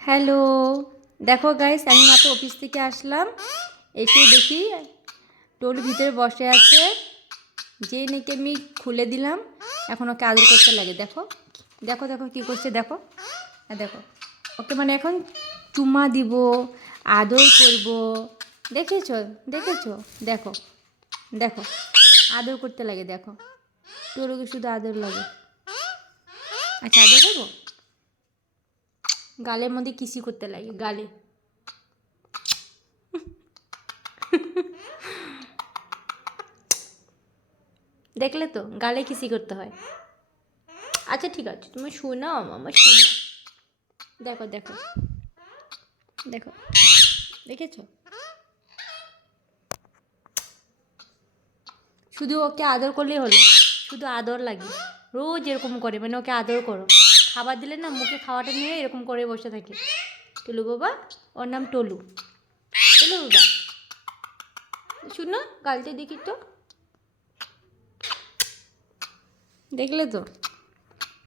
Hello, দেখো guys আমি মাত্র অফিস থেকে আসলাম। এসে দেখি টোল ভিতরে বসে আছে, যে নাকি আমি খুলে দিলাম, এখন ওকে আদর করতে লাগে, দেখো। দেখো দেখো কী করছে, দেখো। আর দেখো, ওকে মানে এখন চুমা দিব, আদর করব। দেখেছ? দেখেছ? দেখো দেখো, আদর করতে লাগে, দেখো। টোলকে শুধু আদর লাগে। আচ্ছা আদর করব? গালের মধ্যে কিসি করতে লাগে, গালে। দেখলে তো, গালে কিসি করতে হয়। আচ্ছা ঠিক আছে, তুমি শোনাও আমার শোনাও দেখো দেখো দেখো, দেখেছ? শুধু ওকে আদর করলেই হলো, শুধু আদর লাগে, রোজ এরকম করে মানে ওকে আদর করো। খাবার দিলে না মুখে খাওয়াটা নিয়ে এরকম করে বসে থাকে। টুলু বাবা, ওর নাম টলু। টলু বাবা, শুনো গালতে দেখি তো। দেখলে তো?